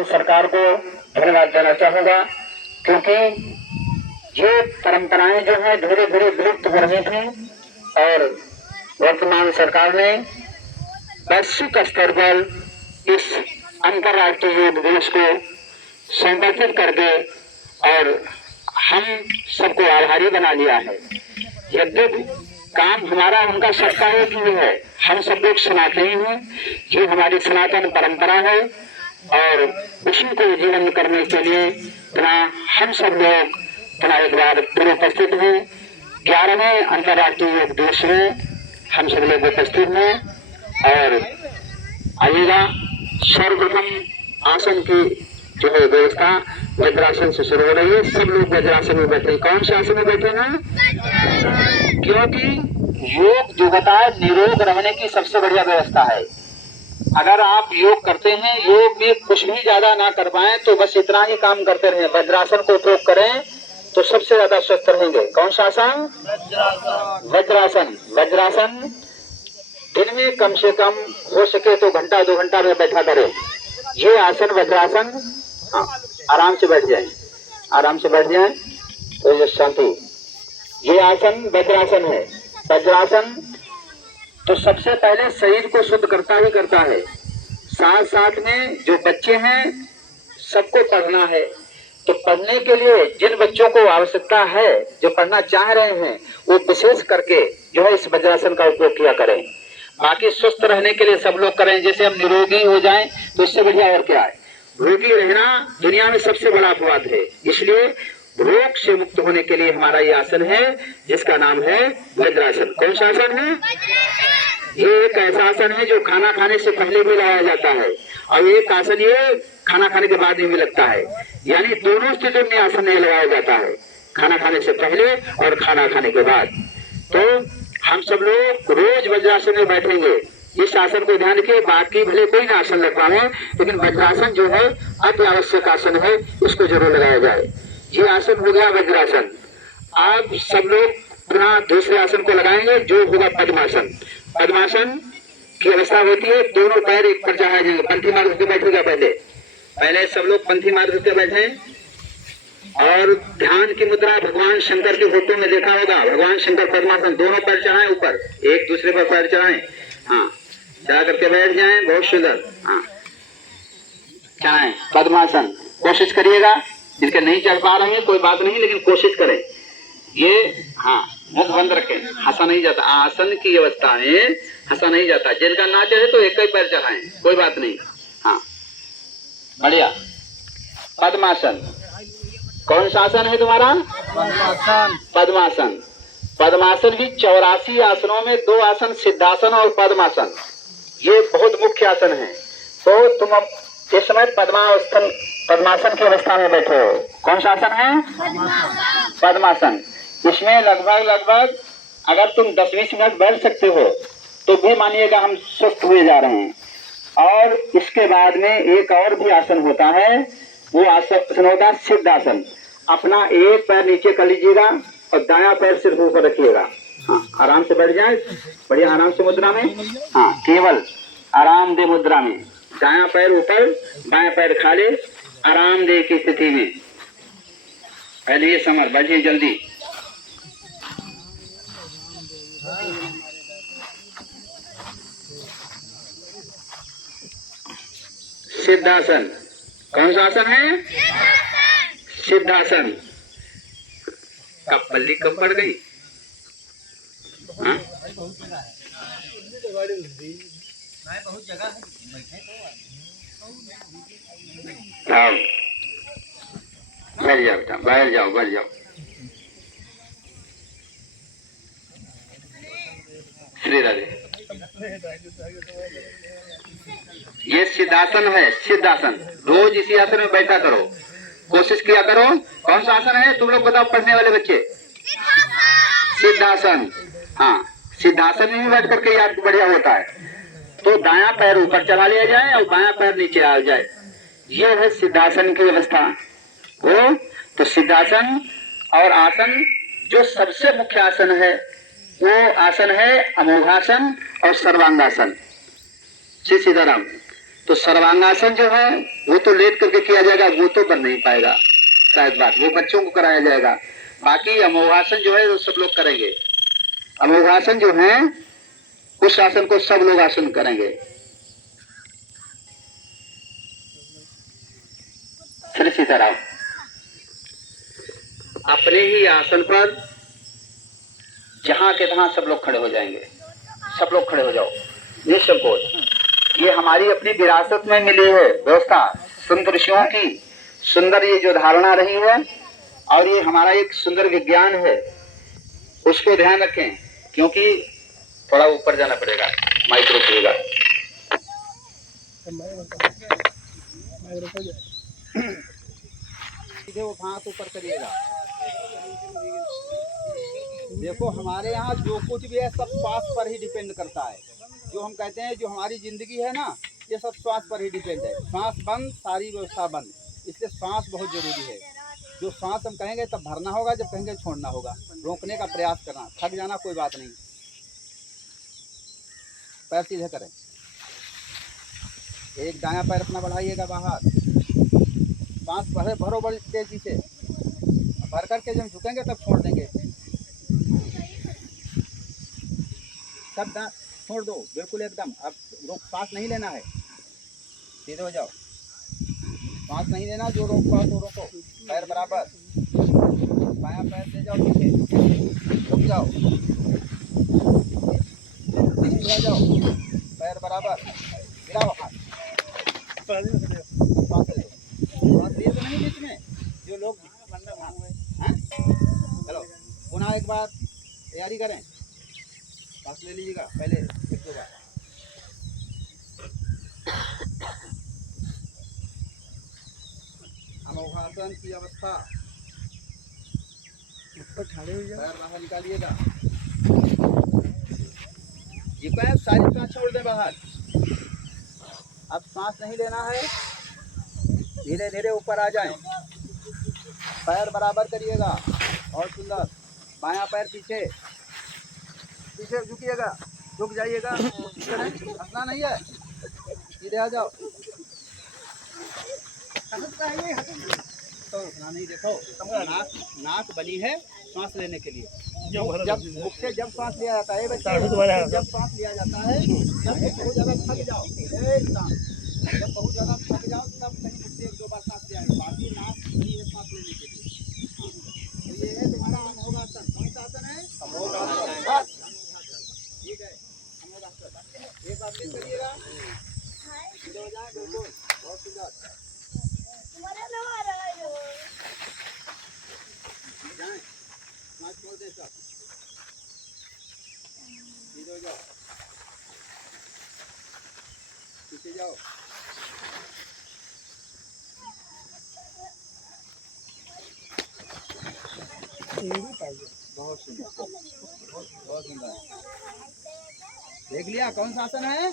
वर्तमान सरकार को धन्यवाद देना चाहूंगा, क्योंकि ये परंपराएं जो है धीरे धीरे विलुप्त हो रही थी और वर्तमान सरकार ने वैश्विक स्तर पर इस अंतर्राष्ट्रीय योग दिवस को संगठित करके और हम सबको आभारी बना लिया है। यद्यपि काम हमारा उनका सबका एक ही है, हम सब लोग सनातनी हैं, ये हमारी सनातन परंपरा है और उसी को जीवन करने के लिए हम सब लोग एक बार फिर उपस्थित हैं। 11वें अंतर्राष्ट्रीय योग दिवस में हम सब लोग उपस्थित हैं और आइएगा सर्वप्रथम आसन की जो है व्यवस्था वज्रासन से शुरू हो रही है। सब लोग वज्रासन में बैठे। कौन से आसन में बैठे हैं? क्योंकि योग जो होता है निरोग रहने की सबसे बढ़िया व्यवस्था है। अगर आप योग करते हैं, योग में कुछ भी ज्यादा ना कर पाए तो बस इतना ही काम करते रहे, वज्रासन को उपयोग करें तो सबसे ज्यादा स्वस्थ रहेंगे। कौन सा आसन? वज्रासन। वज्रासन दिन में कम से कम हो सके तो घंटा 2 घंटा में बैठा करें। ये आसन वज्रासन, आराम से बैठ जाएं, आराम से बैठ जाएं तो ये शांति। ये आसन वज्रासन है। वज्रासन तो सबसे पहले शरीर को शुद्ध करता ही करता है, साथ साथ में जो बच्चे हैं सबको पढ़ना है। तो पढ़ने के लिए जिन बच्चों को आवश्यकता है, जो पढ़ना चाह रहे हैं, वो विशेष करके जो है इस वज्रासन का उपयोग किया करें। बाकी स्वस्थ रहने के लिए सब लोग करें, जैसे हम निरोगी हो जाएं तो इससे बढ़िया और क्या है। रोगी रहना दुनिया में सबसे बड़ा अपवाद है, इसलिए रोग से मुक्त होने के लिए हमारा ये आसन है जिसका नाम है वज्रासन। कौन सा आसन है? ये एक ऐसा आसन है जो खाना खाने से पहले भी लगाया जाता है और एक आसन ये खाना खाने के बाद भी लगता है, यानी दोनों स्थितियों में आसन नहीं लगाया जाता है, खाना खाने से पहले और खाना खाने के बाद। तो हम सब लोग रोज वज्रासन में बैठेंगे। इस आसन को ध्यान रखिए, बाकी भले कोई ना आसन लग पाए, लेकिन वज्रासन जो है अति आवश्यक आसन है, इसको जरूर लगाया जाए। ये आसन हो गया वज्रासन। आप सब लोग पुनः दूसरे आसन को लगाएंगे जो होगा पद्मासन। पद्मासन की अवस्था होती है दोनों पैर एक पर चढ़ाए जाएंगे, पंथी मार्ग के बैठेगा। पहले सब लोग पंथी मार्ग के बैठे और ध्यान की मुद्रा भगवान शंकर के फोटो में देखा होगा। भगवान शंकर पद्मासन, दोनों पैर चढ़ाए ऊपर, एक दूसरे पर पैर चढ़ाए, हाँ चढ़ा करके बैठ जाएं, बहुत सुंदर। हाँ चढ़ाएं पद्मासन, कोशिश करिएगा। जिनके नहीं चढ़ पा रहे हैं कोई बात नहीं, लेकिन कोशिश करें। ये हाँ मुख बंद रखें, हंसा नहीं जाता। आसन की अवस्था में हंसा नहीं जाता। जिनका ना चढ़े तो एक ही पैर चढ़ाएं, कोई बात नहीं। हाँ बढ़िया। पद्मासन। कौन सा आसन है तुम्हारा? पद्मासन। पद्मासन भी 84 आसनों में 2 आसन सिद्धासन और पद्मासन, ये बहुत मुख्य आसन है। तो तुम अब इस समय पद्मासन की अवस्था में बैठे हो। कौन सा आसन है? पद्मासन। इसमें लगभग अगर तुम 10-20 मिनट बैठ सकते हो तो भी मानिएगा हम स्वस्थ हुए जा रहे हैं। और इसके बाद में एक और भी आसन होता है, वो आसन होता है सिद्धासन। अपना एक पैर नीचे कर लीजिएगा और दायां पैर सिर्फ ऊपर रखिएगा। हाँ आराम से बैठ जाए, बढ़िया आराम से मुद्रा में। हाँ केवल आराम दे मुद्रा में, दायां पैर ऊपर बायां पैर खाली, आराम दे की स्थिति में। पहले ये समर बैठिए जल्दी। सिद्धासन। कौन सा आसन है? सिद्धासन। कब बल्ली कब पड़ गई? हाँ बहुत जगह है, बैठ जाओ बेटा, बैठ जाओ बैठ जाओ। श्री राधे। ये सिद्धासन है। सिद्धासन रोज इसी आसन में बैठा करो, कोशिश किया करो। कौन सा आसन है तुम लोग बताओ, पढ़ने वाले बच्चे? सिद्धासन। हाँ सिद्धासन में भी बैठ करके याद बढ़िया होता है। तो दायां पैर ऊपर चला लिया जाए और बायां पैर नीचे आ जाए, यह है सिद्धासन की अवस्था। वो तो सिद्धासन और आसन जो सबसे मुख्य आसन है वो आसन है अमोघासन और सर्वांगासन। श्री सीताराम। तो सर्वांगासन जो है वो तो लेट करके किया जाएगा, वो तो बन नहीं पाएगा शायद बात, वो बच्चों को कराया जाएगा। बाकी अमोघासन जो है वो सब लोग करेंगे। अमोघासन जो है उस आसन को सब लोग आसन करेंगे। श्री सीताराम, अपने ही आसन पर जहां के तहां सब लोग खड़े हो जाएंगे। सब लोग खड़े हो जाओ निसंकोच। ये हमारी अपनी विरासत में मिली है व्यवस्था, संत ऋषियों की सुंदर ये जो धारणा रही है, और ये हमारा एक सुंदर विज्ञान है, उसको ध्यान रखें। क्योंकि थोड़ा ऊपर जाना पड़ेगा, माइक्रो पड़ेगा। सीधे वो हाथ ऊपर करिएगा। देखो हमारे यहाँ जो कुछ भी है सब स्वास्थ्य पर ही डिपेंड करता है। जो हम कहते हैं जो हमारी जिंदगी है ना, ये सब श्वास पर ही डिपेंड है। श्वास बंद सारी व्यवस्था बंद, इसलिए श्वास बहुत जरूरी है। जो श्वास हम कहेंगे तब भरना होगा, जब कहेंगे छोड़ना होगा। रोकने का प्रयास करना, थक जाना कोई बात नहीं। पैर सीधे करें, एक दायां पैर अपना बढ़ाइएगा बाहर, सांस भरो बड़ी तेजी से, भर करके जब झुकेंगे तब छोड़ देंगे। सब छोड़ दो बिल्कुल एकदम। अब रोक, सांस नहीं लेना है, सीधे हो जाओ। सांस नहीं लेना, जो रोक पाओ तो रोको। पैर बराबर, बायां पैर ले जाओ पीछे, रुक जाओ, सीधा जाओ, पैर बराबर, गिराओ हाथ, सांस ले लो। तो नहीं बीच में जो लोग चलो पुनः एक बार तैयारी करें, सांस ले लीजिएगा पहले एक दो बार। अमोघासन की अवस्था, पैर बाहर निकालिएगा, ये पैर सारी सांस छोड़ दें बाहर। अब सांस नहीं लेना है, धीरे धीरे ऊपर आ जाएं, पैर बराबर करिएगा। और सुंदर, बायां पैर पीछे पीछे झुकिएगा, झुक जाइएगा, हंसना नहीं है, सीधे आ जाओ। तो हंसना नहीं, देखो नाक बनी है सांस लेने के लिए। जब मुख से जब सांस लिया जाता है बच्चे, जब सांस लिया जाता है जब बहुत ज्यादा थक जाओ, जब बहुत ज्यादा थक जाओ तब कहीं मुख से एक दो बार सांस लिया, बाकी नाक बनी है सांस लेने के लिए। तो ये है तुम्हारा अमोघासन। कौन सा आसन है? अमोघासन। ठीक है, अमोघासन एक बार फिर करिएगा, सीधे हो जाए बिल्कुल, बहुत सुंदर। जाए सांस छोड़ दे, सब सीधे हो जाओ, पीछे जाओ, बहुत सुंदर, बहुत सुंदर। देख लिया कौन सा आसन है?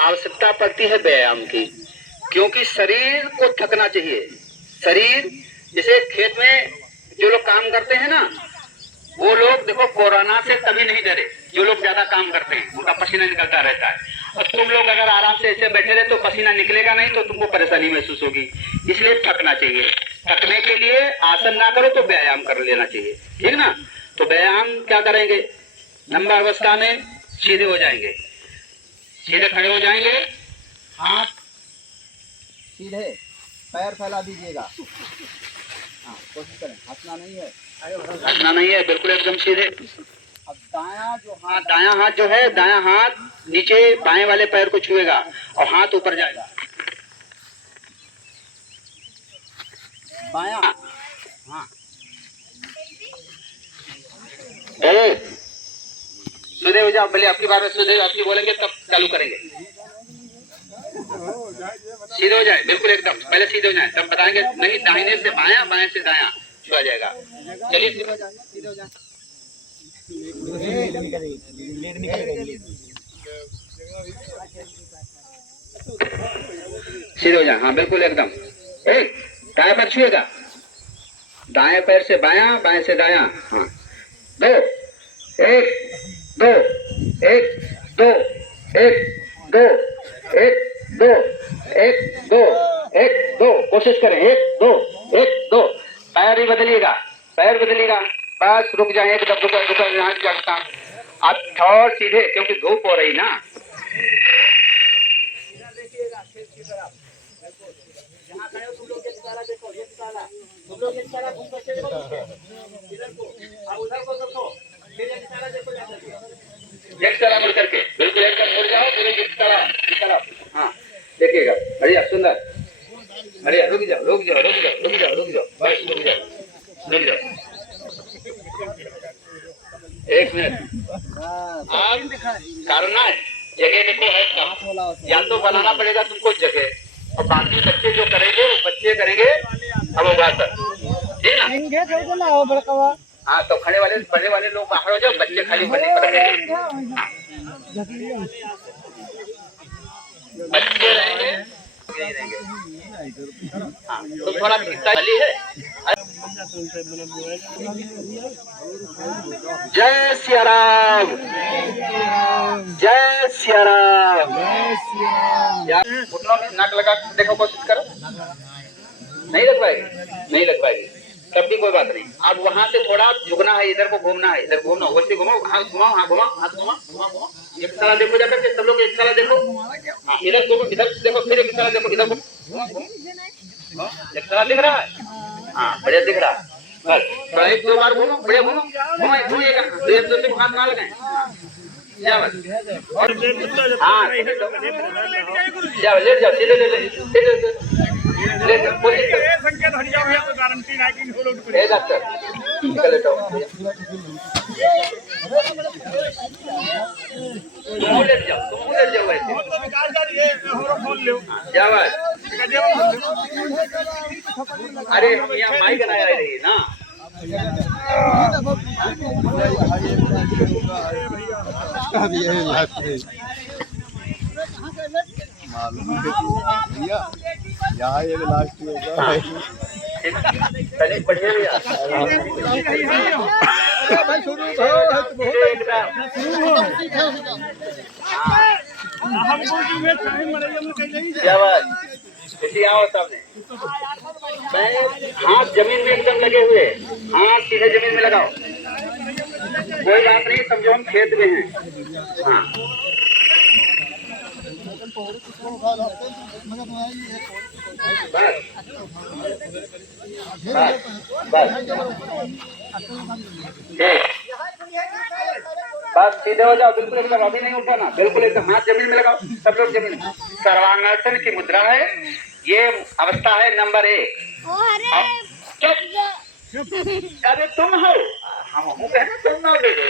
आवश्यकता पड़ती है व्यायाम की, क्योंकि शरीर को थकना चाहिए। शरीर जैसे खेत में जो लोग काम करते हैं ना, वो लोग देखो कोरोना से कभी नहीं डरे। जो लोग ज्यादा काम करते हैं उनका पसीना निकलता रहता है, और तुम लोग अगर आराम से ऐसे बैठे रहे तो पसीना निकलेगा नहीं, तो तुमको परेशानी महसूस होगी। इसलिए थकना चाहिए। थकने के लिए आसन ना करो तो व्यायाम कर लेना चाहिए, ठीक ना। तो व्यायाम क्या करेंगे, लंबा अवस्था में सीधे हो जाएंगे, सीधे खड़े हो जाएंगे, हाथ सीधे, पैर फैला दीजिएगा। हाँ कोशिश करें, हंसना नहीं है, हंसना नहीं है, बिल्कुल एकदम सीधे। अब दायां हाथ जो है, दायां हाथ नीचे बाएं वाले पैर को छुएगा और हाथ ऊपर जाएगा। बायां, हाँ सीधे हो जाओ। पहले आपकी बार में सीधे आपकी बोलेंगे तब चालू करेंगे। सीधे हो जाए बिल्कुल एकदम, पहले सीधे हो जाए तब बताएंगे। नहीं, दाहिने से बायां, बाएं से दायां छुआ जाएगा। चलिए सीधे हो जाए, सीधे हो जाए, सीधे हो जाए। हाँ बिल्कुल एकदम। दाएं पैर छुएगा, दाएं पैर से बायां, बाएं से दायां। हाँ दो, एक, दो, एक, दो, एक, दो, एक, दो, एक, दो, एक, दो, कोशिश करें, एक, दो, एक, दो, पैर ही बदलिएगा, पैर बदलिएगा, बस रुक जाए, एकदम रुक रुक यहाँ जाता आप और सीधे, क्योंकि धूप हो रही ना। जहाँ खड़े हो तुम लोग एक तारा देखो, एक तारा, तुम लोग एक तारा घूम करके देखो इधर को, अब उधर को देखो, फिर एक तारा देखो जाकर एक तारा मुड़ करके, बिल्कुल एकदम मुड़ जाओ, पूरे एक तारा, हाँ देखिएगा, बढ़िया सुंदर, बढ़िया, रुक जाओ, रुक जाओ, रुक जाओ, रुक जाओ, रुक जाओ, बस रुक जाओ, रुक जाओ, एक मिनट, आप करना है, जगह देखो है, या तो बनाना पड़ेगा तुमको जगह, और बाकी बच्चे जो करेंगे वो बच्चे करेंगे, अब होगा सर, ठीक ना? हाँ तो खड़े वाले लोग बाहर हो जाओ, बच्चे खाली बने बच्चे रहेंगे, हाँ तो थोड़ा किस्सा है। जय सिया राम, जय सिया राम। घुटनों में नाक लगा देखो, कोशिश करो, नहीं लग पाएगी, नहीं लग पाएगी, तब भी कोई बात नहीं। अब वहां से थोड़ा झुकना है, इधर को घूमना है, इधर घूमना, वैसे घुमाओ, हाथ घुमाओ, हाँ घुमाओ, हाथ घुमाओ, घुमाओ, एक साला देखो जाकर के, सब लोग एक साला देखो, हाँ इधर देखो, इधर देखो, फिर एक साला देखो, इधर एक साला दिख रहा है, हाँ बढ़िया दिख रहा है, बस थोड़ा एक दो बार घूमो, बढ़िया घूमो, घूमिएगा, एक दूसरे को हाथ ना लगाए, हाँ लेट जाओ, सीधे ले डॉक्टर लेट आओ, तुम लेट जाओ ऐसे, अरे हम यहाँ माइक बनाया रही ना, मालूम भैया यहाँ ये लास्ट होगा, चलिए बढ़िया भैया, आओ सामने, हाथ जमीन में एकदम लगे हुए, हाथ सीधे जमीन में लगाओ, कोई बात नहीं, समझो हम खेत में हैं, हाँ बस सीधे हो जाओ, बिल्कुल एकदम, अभी नहीं उठाना, बिल्कुल एकदम, हाथ जमीन में लगाओ, सब लोग जमीन में। सर्वांगासन की मुद्रा है, ये अवस्था है नंबर 1। अरे तुम हो, हम कहना तुम ना दे दो,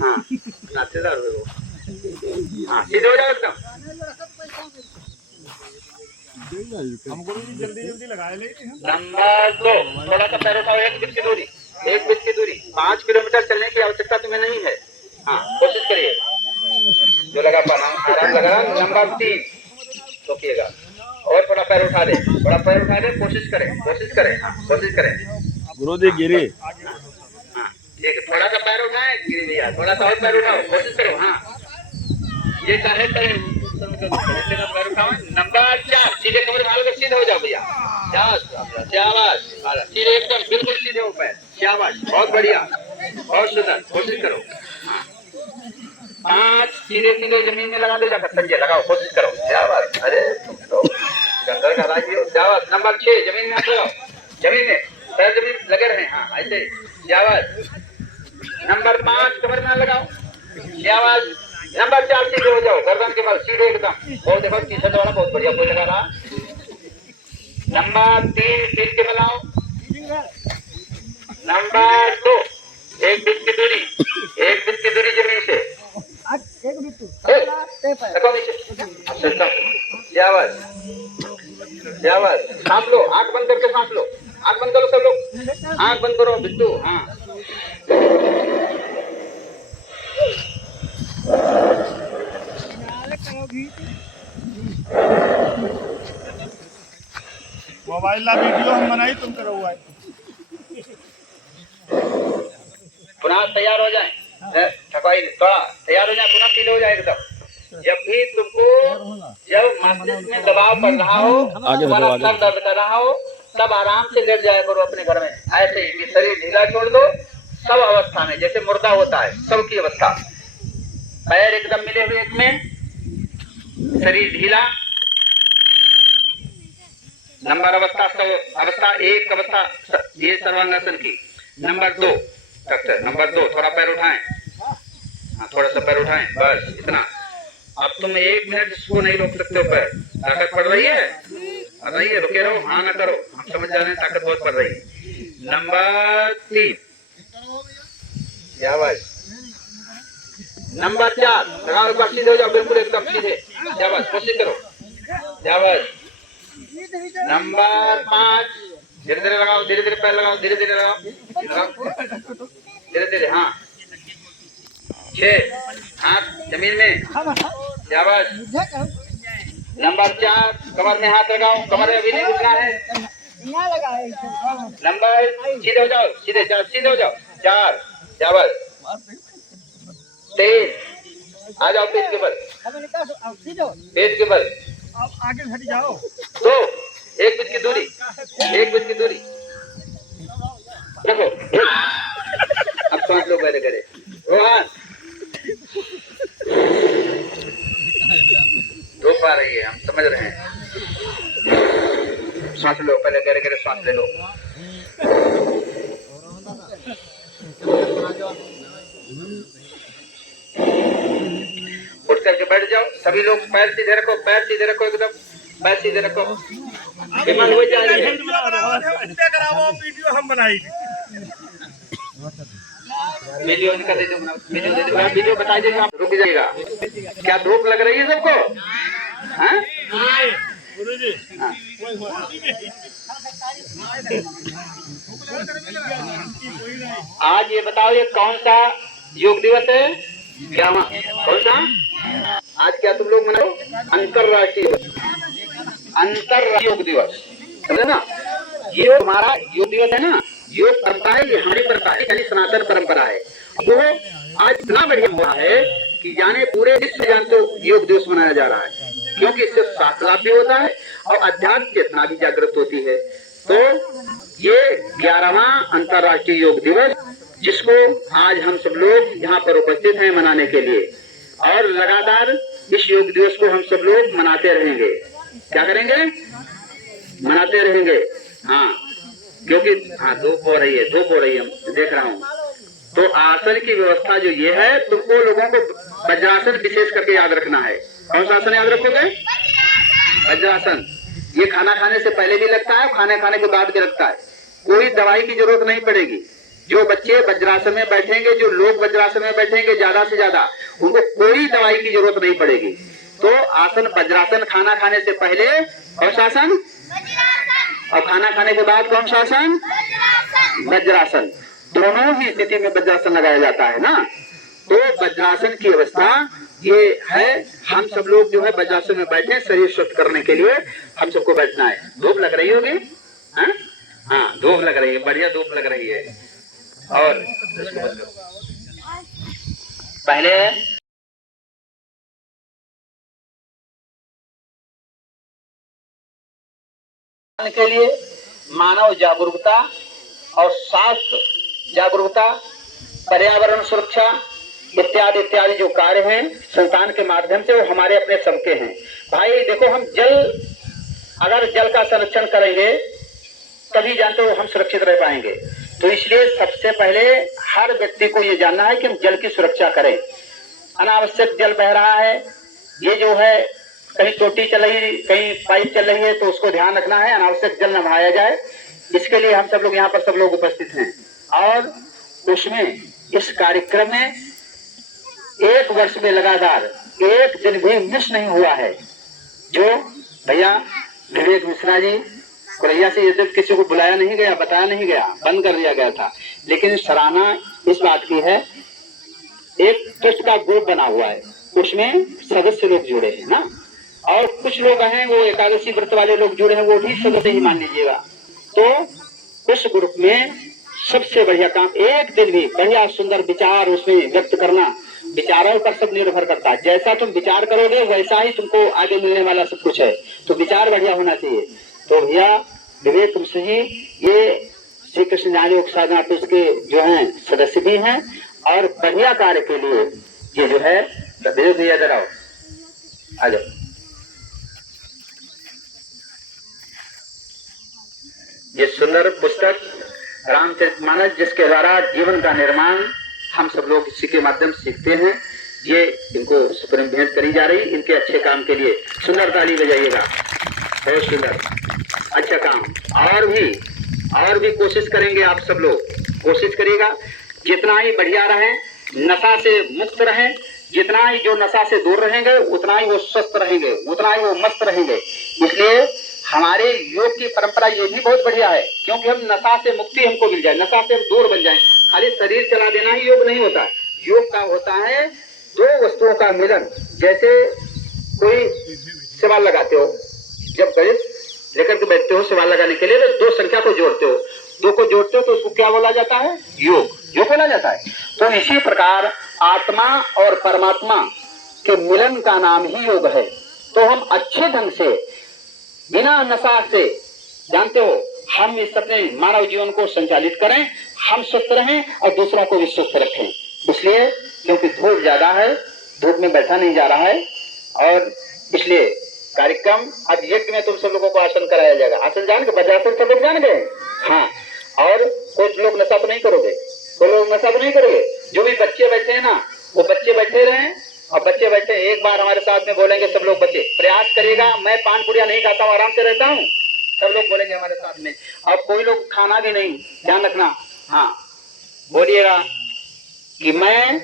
हाँ नाचेदार हो, हाँ सीधे हो जाओ एकदम, हमको भी जल्दी लगा ले। नंबर 2, थोड़ा सा पैर उठाओ, 1 फीट की दूरी, 1 फीट की दूरी, 5 किलोमीटर चलने की आवश्यकता तुम्हें नहीं है, हाँ कोशिश करिए, जो लगा पाना आराम लगा। नंबर 3 रोकिएगा, और थोड़ा पैर उठा दे, थोड़ा पैर उठा दे, कोशिश करें, कोशिश करें, हाँ कोशिश करें, गुरुदेव गिरे, हाँ ठीक है, थोड़ा सा पैर उठाए, गिरे भैया, थोड़ा सा और पैर उठाओ, कोशिश करो, हाँ ये चाहे पैर उठाओ। नंबर 4 सीधे कमर भाल कर सीधे हो जाओ भैया, शाबाश, सीधे एकदम बिल्कुल सीधे हो पैर, शाबाश, बहुत बढ़िया, बहुत सुंदर, कोशिश करो, 5 सीधे सीधे जमीन में लगा दे जाकर, संजय लगाओ, कोशिश करो, शाबाश, अरे गंदर का राज, शाबाश। नंबर 6 जमीन में लगाओ, जमीन में पैर जमीन लगे रहे, हाँ ऐसे, शाबाश। नंबर 5 कमर में लगाओ, शाबाश। नंबर 4 सीधे हो जाओ, गर्दन के बल सीधे एकदम, बहुत देखो टी-शर्ट वाला बहुत बढ़िया कोई लगा रहा। नंबर 3 सीट के बल आओ। नंबर 2 1 फीट की दूरी, 1 फीट की दूरी जमीन से, देखो नीचे, शाबाश, सांस लो, आंख बंद करके सांस लो, आंख बंद करो सब लोग, आंख बंद करो बिट्टू, हाँ मोबाइल ला वीडियो हम बनाई, तुम करो हुआ है। पुनः तैयार हो जाए, थकाई थोड़ा तैयार हो जाए, पुनः सीधे हो जाए एकदम। जब भी तुमको जब मस्तिष्क में दबाव पड़ रहा हो, तुम्हारा सर दर्द कर रहा हो, तब आराम से लेट जाया करो अपने घर में, ऐसे ही कि शरीर ढीला छोड़ दो, सब अवस्था में जैसे मुर्दा होता है सबकी अवस्था, पैर एकदम मिले हुए एक में, शरीर ढीला, नंबर अवस्था अवस्था एक अवस्था ये सर्वांगासन की। नंबर 2 डॉक्टर, नंबर 2 थोड़ा पैर उठाएं, हाँ थोड़ा सा पैर उठाएं, बस इतना। अब तुम 1 मिनट इसको नहीं रोक सकते हो, पैर ताकत पड़ रही है, पड़ रही है, रुके रहो, हाँ ना करो, हम समझ जा रहे हैं ताकत बहुत पड़ रही है। नंबर 3 नंबर 4 लगाओ, एक बार सीधे हो जाओ, बिल्कुल एकदम सीधे, शाबाश, कोशिश करो, शाबाश। नंबर 5 धीरे धीरे लगाओ, धीरे धीरे पैर लगाओ, धीरे धीरे लगाओ, धीरे धीरे, हाँ 6 हाथ जमीन में, शाबाश। नंबर 4 कमर में हाथ लगाओ, कमर में अभी नहीं उठना है, नंबर सीधे हो जाओ, सीधे सीधे हो जाओ, 4 शाबाश। 3 आ जाओ पेट के बल, पेट के बल, आगे हट जाओ। 2 1 फीट की दूरी, 1 फीट की दूरी, देखो अब 5 लोग पहले करे, रोहन धूप आ रही है, हम समझ रहे हैं, सांस लो पहले, गहरे गहरे सांस ले लो, उठ करके बैठ जाओ, सभी लोग पैर सीधे रखो, पैर सीधे रखो, एकदम पैर सीधे रखो, हिम्मत हो जाएगी। वीडियो हम बनाएंगे, वीडियो निकाल दे दो, वीडियो दे दो, वीडियो बता दीजिएगा, आप रुक जाइएगा। क्या धूप लग रही है सबको? हाँ? आज ये बताओ, ये कौन सा योग दिवस है? क्या कौन सा? आज क्या तुम लोग मनाओ? अंतरराष्ट्रीय योग दिवस, समझे ना? ये हमारा योग दिवस है ना, योग परंपरा है, ये हमारी परंपरा है, यानी सनातन परंपरा है। वो आज इतना बढ़िया हुआ है कि जाने पूरे विश्व जानते योग दिवस मनाया जा रहा है, क्योंकि इससे स्वास्थ्य लाभ भी होता है और अध्यात्म चेतना भी जागृत होती है। तो ये 11वां अंतरराष्ट्रीय योग दिवस, जिसको आज हम सब लोग यहाँ पर उपस्थित हैं मनाने के लिए, और लगातार इस योग दिवस को हम सब लोग मनाते रहेंगे। क्या करेंगे? मनाते रहेंगे, हाँ, क्योंकि हाँ धूप हो रही है, धूप हो रही है, देख रहा हूँ। तो आसन की व्यवस्था जो ये है, तुमको लोगों को वज्रासन विशेष करके याद रखना है। कौन सा आसन याद रखोगे? वज्रासन। ये खाना खाने से पहले भी लगता है, खाना खाने के बाद भी लगता है, कोई दवाई की जरूरत नहीं पड़ेगी। जो बच्चे वज्रासन में बैठेंगे, जो लोग वज्रासन में बैठेंगे ज्यादा से ज्यादा, उनको कोई दवाई की जरूरत नहीं पड़ेगी। तो आसन वज्रासन, खाना खाने से पहले कौन सा आसन, और खाना खाने के बाद कौन सा आसन? वज्रासन। दोनों ही स्थिति में वज्रासन लगाया जाता है ना। तो वज्रासन की अवस्था ये है, हम सब लोग जो है वज्रासन में बैठे, शरीर स्वस्थ करने के लिए हम सबको बैठना है। धूप लग रही होगी, हाँ धूप लग रही है, बढ़िया धूप लग रही है। और पहले के लिए मानव जागरूकता और स्वास्थ्य जागरूकता, पर्यावरण सुरक्षा इत्यादि इत्यादि जो कार्य हैं संस्थान के माध्यम से, वो हमारे अपने सबके हैं। भाई देखो, हम अगर जल का संरक्षण करेंगे तभी जानते हो हम सुरक्षित रह पाएंगे। तो इसलिए सबसे पहले हर व्यक्ति को ये जानना है कि हम जल की सुरक्षा करें। अनावश्यक जल बह रहा है, ये जो है कहीं टोटी चल रही, कहीं पाइप चल रही है, तो उसको ध्यान रखना है, अनावश्यक जल न बहाया जाए। इसके लिए हम सब लोग यहाँ पर सब लोग उपस्थित हैं। और उसमें इस कार्यक्रम में 1 वर्ष में लगातार एक दिन भी मिस नहीं हुआ है। जो भैया विवेक मिश्रा जी कोलैया से ये किसी को बुलाया नहीं गया, बताया नहीं गया, बंद कर दिया गया था, लेकिन सराहना इस बात की है, एक ट्रस्ट का ग्रुप बना हुआ है, उसमें सदस्य लोग जुड़े हैं ना, और कुछ लोग हैं वो एकादशी व्रत वाले लोग जुड़े हैं, वो भी सदस्य ही मान लीजिएगा। तो उस ग्रुप में सबसे बढ़िया काम। एक दिन भी बढ़िया सुंदर विचार उसमें व्यक्त करना, विचारों पर सब निर्भर करता है। जैसा तुम विचार करोगे वैसा ही तुमको आगे मिलने वाला सब कुछ है। तो विचार बढ़िया होना चाहिए। तो भैया विवेक तुमसे जी ये श्री कृष्ण ज्ञान योग साधना पीठ के जो हैं सदस्य भी हैं और बढ़िया कार्य के लिए ये जो है भैया जरा आ जाओ। ये सुंदर पुस्तक रामचरितमानस जिसके द्वारा जीवन का निर्माण हम सब लोग इसी के माध्यम से सीखते हैं, ये इनको सुप्रीम भेंट करी जा रही इनके अच्छे काम के लिए। सुंदर ताली बजाइएगा, बहुत सुंदर अच्छा काम। और भी कोशिश करेंगे, आप सब लोग कोशिश करिएगा जितना ही बढ़िया रहें, नशा से मुक्त रहें। जितना ही जो नशा से दूर रहेंगे उतना ही वो स्वस्थ रहेंगे, उतना ही वो मस्त रहेंगे। इसलिए हमारे योग की परंपरा ये भी बहुत बढ़िया है, क्योंकि हम नशा से मुक्ति हमको मिल जाए, नशा से हम दूर बन जाए। खाली शरीर चला देना ही योग नहीं होता। योग का होता है दो वस्तुओं का मिलन। जैसे कोई सवाल लगाते हो, जब गणित लेकर के बैठते हो सवाल लगाने के लिए तो दो संख्या को जोड़ते हो, दो को जोड़ते हो तो उसको क्या बोला जाता है? योग बोला जाता है। तो इसी प्रकार आत्मा और परमात्मा के मिलन का नाम ही योग है। तो हम अच्छे ढंग से बिना नशा से, जानते हो, हम इस अपने मानव जीवन को संचालित करें, हम स्वस्थ रहें और दूसरा को भी स्वस्थ रखें। इसलिए क्योंकि धूप ज्यादा है, धूप में बैठा नहीं जा रहा है और इसलिए कार्यक्रम अब यज्ञ में तुम सब लोगों को आसन कराया जाएगा। आसन जान के वज्रासन सब लोग जान गए? हाँ। और कुछ लोग नशा तो नहीं करोगे? तो लोग नशा तो नहीं करोगे? जो भी बच्चे बैठे हैं ना, वो बच्चे बैठे रहें और बच्चे बैठे एक बार हमारे साथ में बोलेंगे सब लोग। बच्चे प्रयास करिएगा, मैं पान पुड़िया नहीं खाता हूँ, आराम से रहता हूँ। सब लोग बोलेंगे हमारे साथ में। और कोई लोग खाना भी नहीं, ध्यान रखना। हाँ, बोलिएगा कि मैं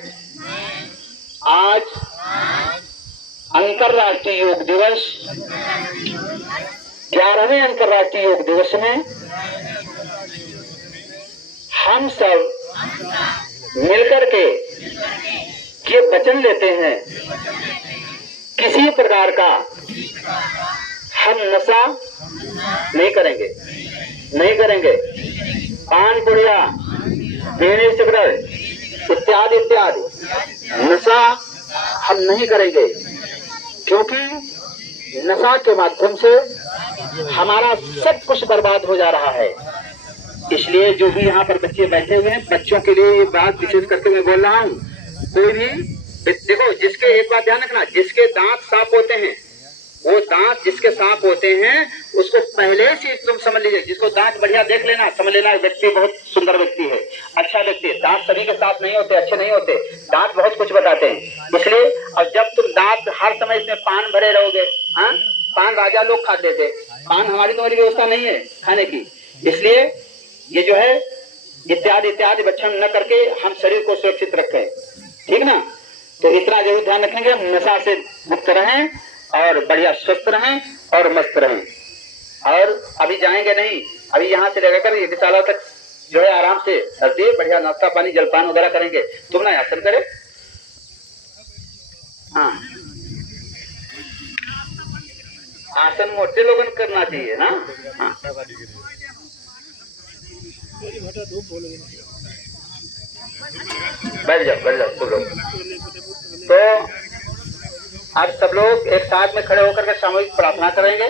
आज अंतर्राष्ट्रीय योग दिवस 11वें अंतर्राष्ट्रीय योग दिवस में हम सब मिलकर के ये वचन लेते हैं किसी प्रकार का हम नशा नहीं करेंगे। पान पुड़िया, बीड़ी सिगरेट इत्यादि नशा हम नहीं करेंगे, क्योंकि नशा के माध्यम से हमारा सब कुछ बर्बाद हो जा रहा है। इसलिए जो भी यहाँ पर बच्चे बैठे हुए हैं, बच्चों के लिए ये बात विशेष करके मैं बोल रहा हूँ। कोई भी देखो, जिसके एक बात ध्यान रखना, जिसके दांत साफ होते हैं, वो दांत जिसके साफ होते हैं उसको पहले से तुम समझ लीजिए। जिसको दांत बढ़िया देख लेना, समझ लेना व्यक्ति बहुत सुंदर व्यक्ति है, अच्छा व्यक्ति है। दांत सभी के साफ नहीं होते, अच्छे नहीं होते, दांत बहुत कुछ बताते हैं। इसलिए और जब तुम दांत हर समय इसमें पान भरे रहोगे, हाँ, पान राजा लोग खाते थे, पान हमारी तुम्हारी व्यवस्था नहीं है खाने की। इसलिए ये जो है इत्यादि बच्चन न करके हम शरीर को सुरक्षित रखें, ठीक ना। तो इतना जरूर ध्यान रखेंगे, हम नशा से मुक्त रहें और बढ़िया स्वस्थ रहें और मस्त रहें। और अभी जाएंगे नहीं, अभी यहाँ से लेकर ये विशाला तक जो है आराम से सर्दी बढ़िया नाश्ता पानी जलपान वगैरह करेंगे। तुम ना आसन करे, हाँ, आसन मोटे लोगन करना चाहिए ना। हाँ, बैठ जाओ सब लोग। तो आप सब लोग एक साथ में खड़े होकर के सामूहिक प्रार्थना करेंगे।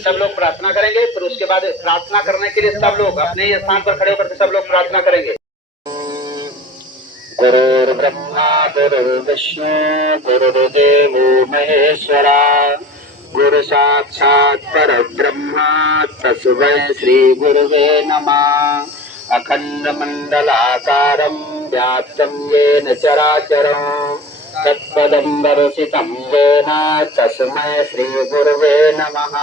सब लोग प्रार्थना करेंगे, फिर उसके बाद प्रार्थना करने के लिए सब लोग अपने स्थान पर खड़े होकर के सब लोग प्रार्थना करेंगे। गुरुर् ब्रह्मा गुरुर्विष्णु गुरुर्देवो महेश्वरा, गुरु साक्षात् परब्रह्मा तस्मै श्री गुरुवे नमः। अखंड मंडलाकारं व्याप्तं येन चराचरं तत्पदं दर्शितं येन तस्मै श्री गुरुवे नमः।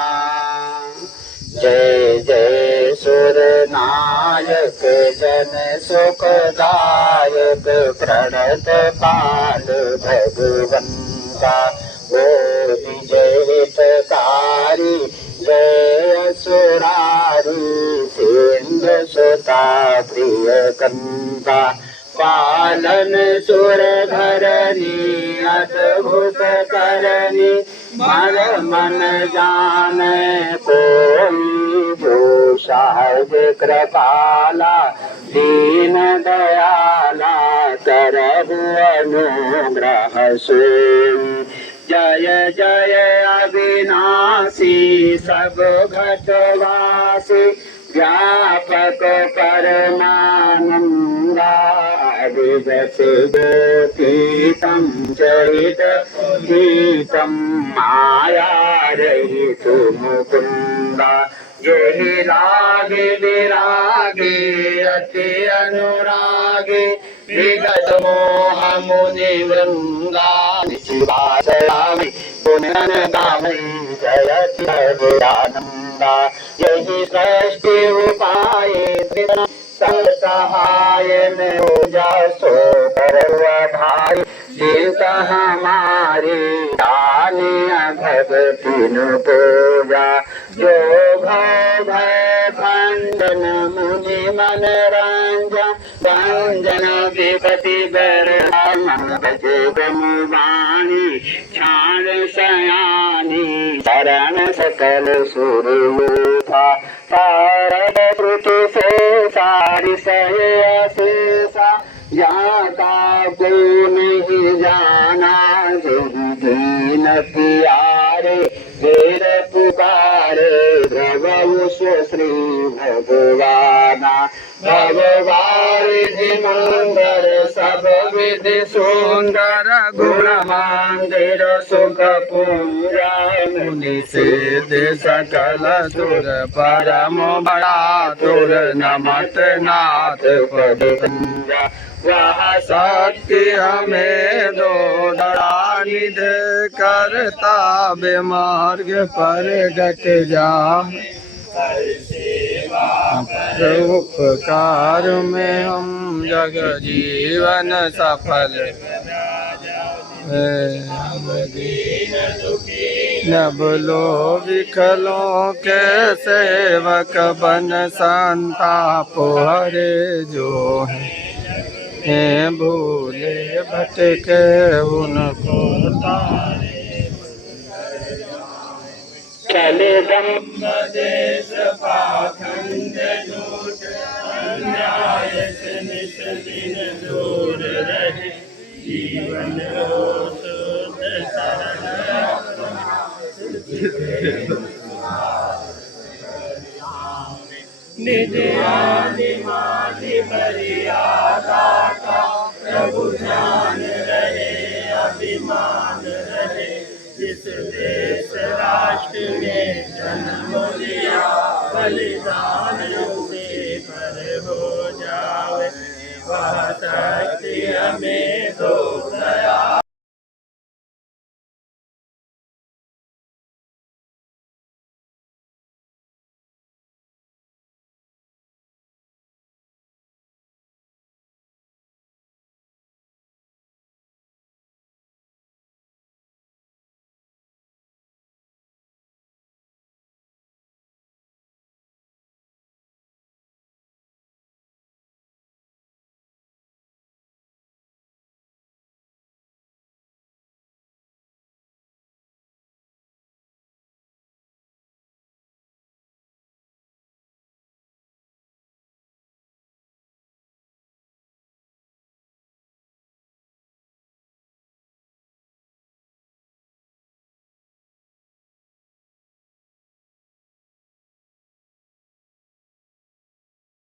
जय जय सुरनायक जन सुखदायक प्रणत पाल भगवंता, बोधि जय हितकारी जय असुरारी सिंधु सुता प्रिय कंता, पालन सुर धरनी अद्भुत करनी मन मन जाने कोई जो सहज कृपाला दीन दयाला करहु अनुग्रह सोई। जय जय अविनाशी सब घटवासी व्यापक परमानंदा विगत गोतीतम चरित गीतम माया रहित मुकुंदा। यही लागे विरागे अति अनुरागे विगत मोह मुनि वृंदा। शिवादयामि पुनन गामि जयति अभयानंदा। यही सृष्टि उपाय संग सहाय में पूजा सो करवधाई। चिंता हमारी दानिया भगति न पूजा। जो भय खंडन मुनि मन रंजन रंजन विपति बरमन जीवन वाणी क्षाण शयानी शरण सकल सुरयूथा। तारक श्रुति से सारी सहे अशेषा जाता को नहीं जाना। यही दीन प्यारे वेद पुकारे भगवु श्री भगवाना। भगवारिधि मंदर सब विधि सुंदर गुण मंदिर सुख पूजा। मुनि सिद्धि सकल सुर परम बड़ा तुर नमत नाथ पद पूजा। वह शक्ति हमें दो दड़ा निध करता बेमार्ग पर डट जा। उपकार में हम जग जीवन सफल नबलो विखलों के सेवक बन संताप हरे जो है भूले भटके उनको तारे। चले दम देश पाखंड झूठ अन्याय से नित दिन दूर रहे। जीवन हो शुद्ध सरल निज आदि मादि मर्यादा का प्रभु ध्यान रहे अभिमान रहे। जिस देश राष्ट्र में जन्म लिया बलिदान उसे पर हो जावे। वह शक्ति हमें दो दया